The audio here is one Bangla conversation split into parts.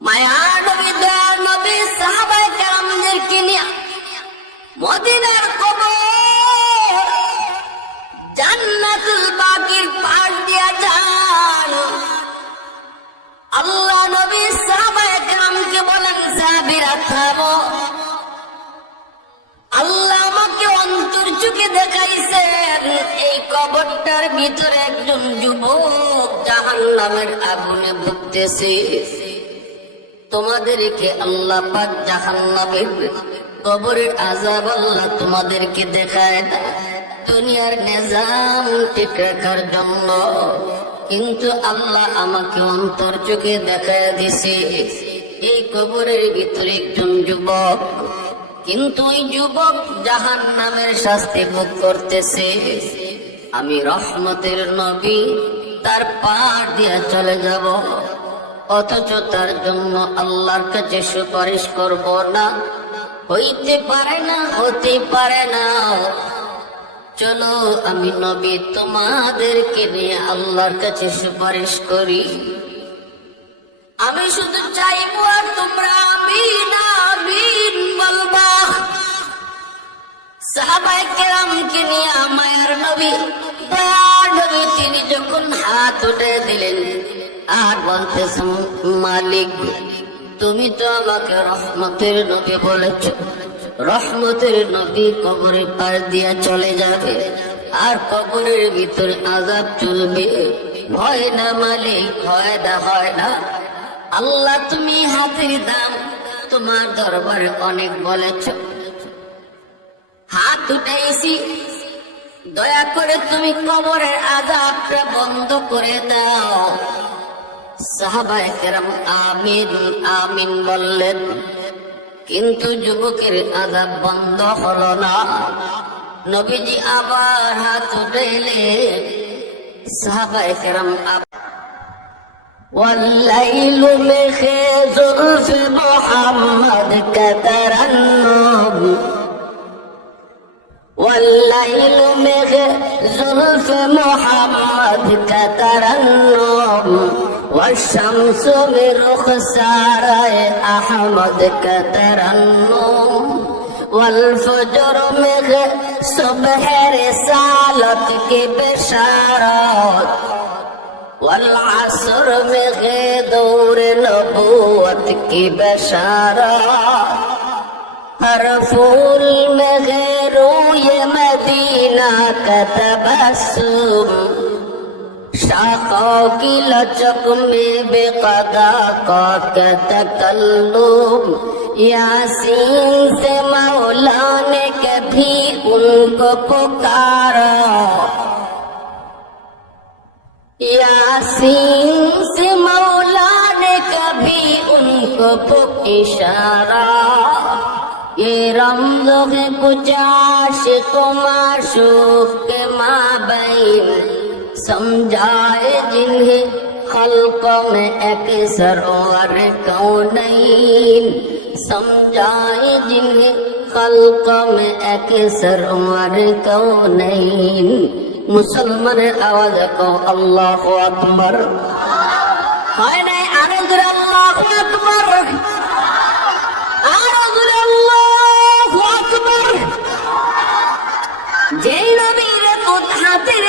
মায়া নবী নবী সাহাবাই কেরামদেরকে নিয়ে মদিনার কবর জান্নাতুল বাকির পাশ দিয়া বলেন, সাহাবিরা, থামো। আল্লাহ আমাকে অন্তর চুকে দেখাইছেন। এই কবরটার ভিতরে একজন যুবক জাহান নামের আগুনে ভুগতেছে। তোমাদেরকে আল্লাহ পাক জাহান নামের কবরের আজাব আল্লাহ তোমাদেরকে দেখায় না। দুনিয়ার নিজাম ঠিক রাখার জন্য। কিন্তু আল্লাহ আমাকে অন্তর চোখে দেখায় দিছে, এই কবরের ভিতরে একজন যুবক। কিন্তু ওই যুবক জাহান নামের শাস্তি ভোগ করতেছে। আমি রহমতের নবী, তার পার দিয়ে চলে যাব। অথচ তার জন্য আল্লাহর কাছে সুপারিশ করব না। হইতে পারে না, হতে পারে না। চলো আমি নবী তোমাদেরকে নিয়ে আল্লাহর কাছে সুপারিশ করি। আমি শুধু চাইব আর তোমরা আমিন আমিন বলবা। সাহাবায়ে কেরামকে নিয়ে মায়ার নবী দয়ার নবী তিনি যখন হাত উঠে দিলেন, আর বলতেছেন, মালিক, তুমি তো আমাকে রহমতের নবী বলেছ। রহমতের নবী কবরে পার দিয়া চলে যাবে, আর কবরের ভিতরে আজাব চলবে। ভয় না, মালিক, হয় না হয় না। আল্লাহ তুমি হাতের দাম তোমার দরবারে অনেক বলেছ। হাত উঠাইছি দয়া করে তুমি কবরের আজাবটা বন্ধ করে দাও সাহাবায়ে কেরাম আমিন আমিন বললেন কিন্তু যুবকের আজাব বন্ধ হলো না নবীজি আবার হাত উঠাইলেন সাহাবায়ে কেরাম আবার والليل مخزر في محمد كترنم والليل مغ زلف محمد كترنم والشمس من رخسار أحمد كترنم. والفجر مغ صبح رسالتك بشارات والعصر مغ دور نبوتك بشارات هر فول का तबस्सुम शाखाओं की लचक में बेकदा का तकल्लुम यासीन से मौला ने कभी उनको पुकारा। यासीन से मौला ने कभी उनको इशारा। ये रमज है कुछ आशिक माशूक के माबैन समझाए जिन्हें खल्कों में एक सरोवर कौनैन समझाए जिन्हें खल्कों में एक सरोवर कौनैन মুসলমানের আওয়াজে কও আল্লাহ আকবর হয় নাই আরো জোরে আল্লাহ আকবর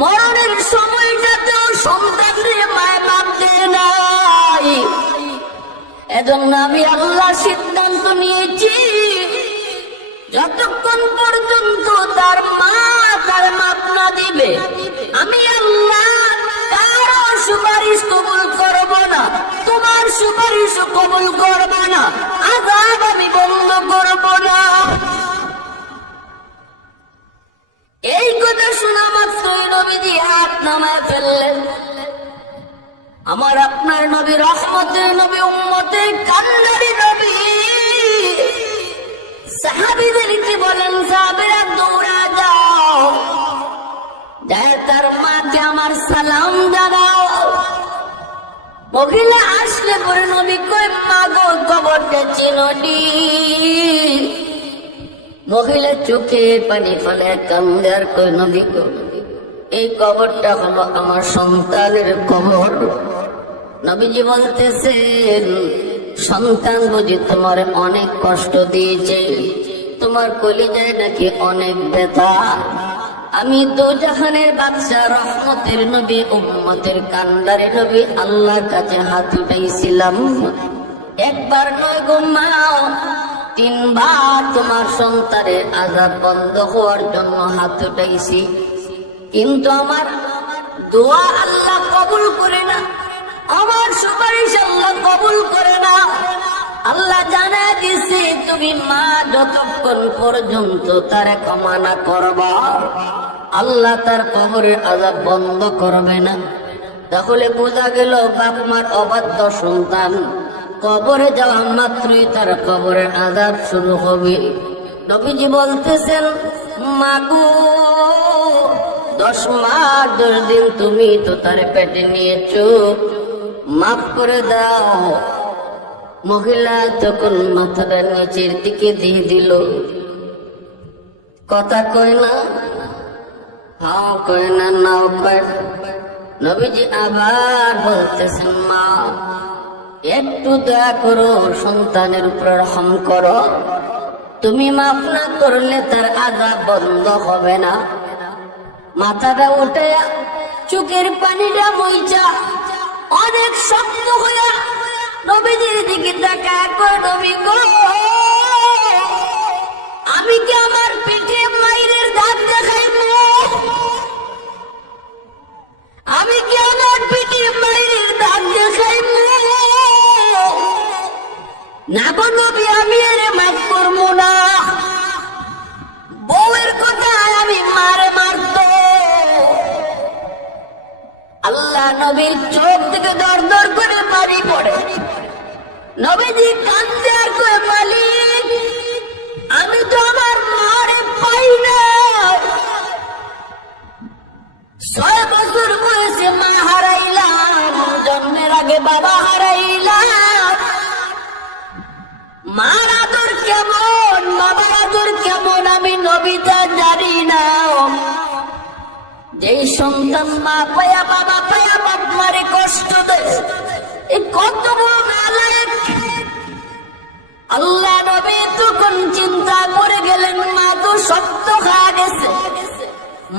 মরণের সময়টাতেও সন্তানরে মায় ভাবতে নাই। এজন্য আমি আল্লাহ সিদ্ধান্ত নিয়েছি, যতক্ষণ পর্যন্ত তার মা তার মাপ না দিবে, আমি আল্লাহ কারও সুপারিশ কবুল করব না, তোমার সুপারিশ কবুল করব না। আমার আপনার নবী রহমতের নবী উম্মতের কান্নারি নবী। সাহাবিদেরকে বলেন, সাহাবিরা দৌড়া যাও। যায় তার মাকে আমার সালাম জানাও। মহিলা আসলে পরে নবী কই মা গো, কবরটা চিননি মহিলা চোখে পানি ফলে কান্দার কই নবী এই কবরটা হলো আমার সন্তানের কবর। নবীজি বলতেছেন, সন্তান বুঝি তোমার অনেক কষ্ট দিয়েছে, তোমার কলিজায় নাকি অনেক ব্যথা। আমি দুজাহানের বাদশা রহমতের নবী, উম্মতের কান্ডারে নবী, আল্লাহর কাছে হাত উঠাইছিলাম। একবার নয় গো তিনবার তোমার সন্তানের আজাদ বন্ধ হওয়ার জন্য হাত উঠাইছি। কিন্তু আমার দোয়া আল্লাহ কবুল করে না। আমার সুপারিশ আল্লাহ কবুল করে না। আল্লাহ জানা দিছে, তুমি মা যতক্ষণ পর্যন্ত তার ক্ষমা করবা, আল্লাহ তার কবরের আজাব বন্ধ করবে না। তাহলে বোঝা গেল বাপ মার অবাধ্য সন্তান। কবরে যাওয়া মাত্রই তার কবরের আজাব শুরু হবে। নবীজি বলতেছেন মাগো দশ মাস দশ দিন তুমি তো তার পেটে নিয়েছো। মাফ করে দাও। মহিলা তখন মাথাটা নিচের দিকে দিয়ে দিল। কথা কয় না, হাও কয় না, নাও কয়। নবীজি আবার বলতেছেন, মা, একটু দয়া করো, সন্তানের উপর রহম করো। তুমি মাফ না করলে তার আদা বন্ধ হবে না। মাথাটা উঠে, চোখের পানিটা মইচা অনেক শক্ত হইয়া নবীজির দিকে দেখা কর নবী গো। আমি কি আমার পিঠে মাইরের দাঁত দেখাইব? আমি কি আমার পিঠে মাইরের দাঁত দেখাইব? না গো আমি এর মাফ করব না। আল্লাহ নবীর চোখ থেকে দর দর করে পানি পড়ে। নবীজি কান্দে আর কয়ে, মালিক, আমি তো আমার মারে পাই না। ছয় বছর বয়সে মা হারাইলাম, জন্মের আগে বাবা হারাইলাম। মার যেই সন্তান মা পায়া বাবা পায়া বাপ মারে কষ্ট দেয়। এ কত আল্লাহ নবী তখন চিন্তা করে গেলেন, মা, তো সত্য খাওয়া গেছে।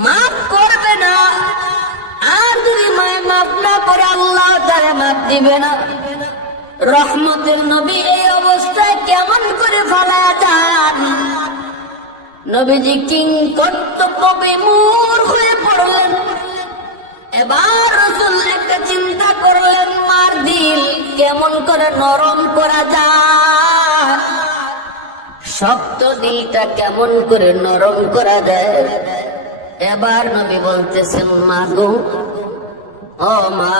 মাফ করবে না। আর যদি মায় মাফ না করে, আল্লাহ তারা মাফ দিবে না। রহমতের নবী এই অবস্থায় কেমন করে ফেলা যান? নবীজি কিং কর্তব্য বিমূর হয়ে পড়লেন, এবার রসুল একটা চিন্তা করলেন, মার দিল, কেমন করে নরম করা যায়? শক্ত দিলটা কেমন করে নরম করা যায়? এবার নবী বলতেছেন, মা গো, ও মা,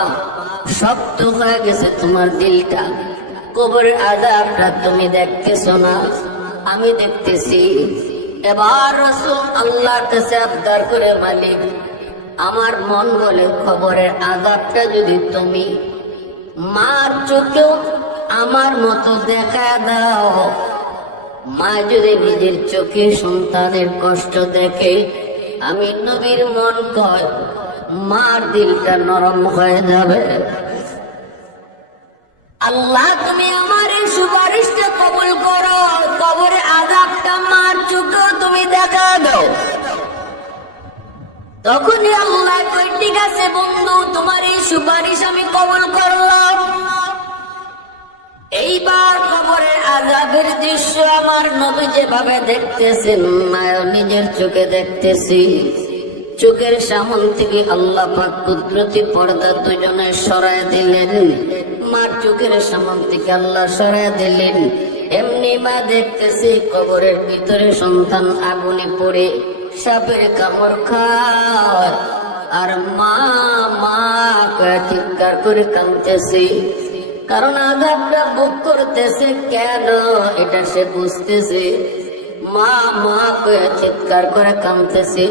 শক্ত হয়ে গেছে তোমার দিলটা। কবরের আজাবটা তুমি দেখতেছো না। আমি দেখতেছি এবার রসুল আল্লাহর কাছে আবদার করে, মালিক, আমার মন বলে খবরের আজাবটা যদি তুমি মার চোখেও আমার মতো দেখা দাও। মা যদি নিজের চোখে সন্তানের কষ্ট দেখে, আমি নবীর মন কয়, মার দিলটা নরম হয়ে যাবে। আল্লাহ, তুমি আমার এই সুপারিশটা কবুল করো। কবরে আজাবটা মার চোখেও তুমি দেখা দাও। তখনই আল্লাহ কই ঠিক আছে বন্ধু, তোমার এই সুপারিশ আমি কবুল করলাম। এইবার খবরের আজাবের দৃশ্য আমার নবী যেভাবে দেখতেছেন নিজের চোখে দেখতেছি। চোখের সামন থেকে আল্লাহ পাক কুদরতি পর্দা দুজনে সরায় দিলেন। মার চোখের সামন থেকে আল্লাহ সরায় দিলেন। এমনি মা দেখতেছি কবরের ভিতরে সন্তান আগুনে পড়ে, সাপের কামড় খায়। আর মা মা চিৎকার করে কাঁদতেছে। কারণ আঘাতটা বুক করতেছে কেন? এটা সে বুঝতেছে। মা মা কয়ে চিৎকার করে কাঁদতেছে।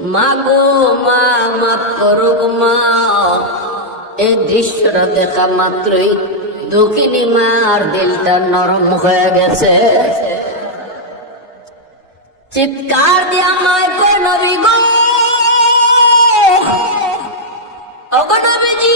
মা গো, মা, মাফ করো গো মা। এই দৃশ্যটা দেখা মাত্রই দুঃখিনী আর দিলটা নরম হয়ে গেছে। চিৎকার দিয়া মায় নবী গো! অগনবীজি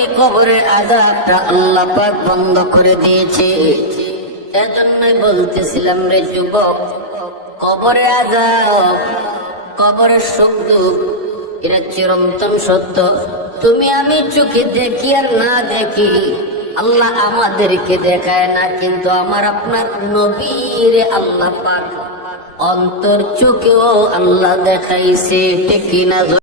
থেকে কবরের আজাবটা আল্লাহ পাক বন্ধ করে দিয়েছে। এজন্যই বলতেছিলাম রে যুবক, কবরে আজাব কবরের সুখ এরা চিরন্তন সত্য। তুমি আমি চোখে দেখি আর না দেখি, আল্লাহ আমাদেরকে দেখায় না, কিন্তু আমার আপনার নবীর আল্লাহ পাক অন্তর চোখেও আল্লাহ দেখাইছে, ঠিক কিনা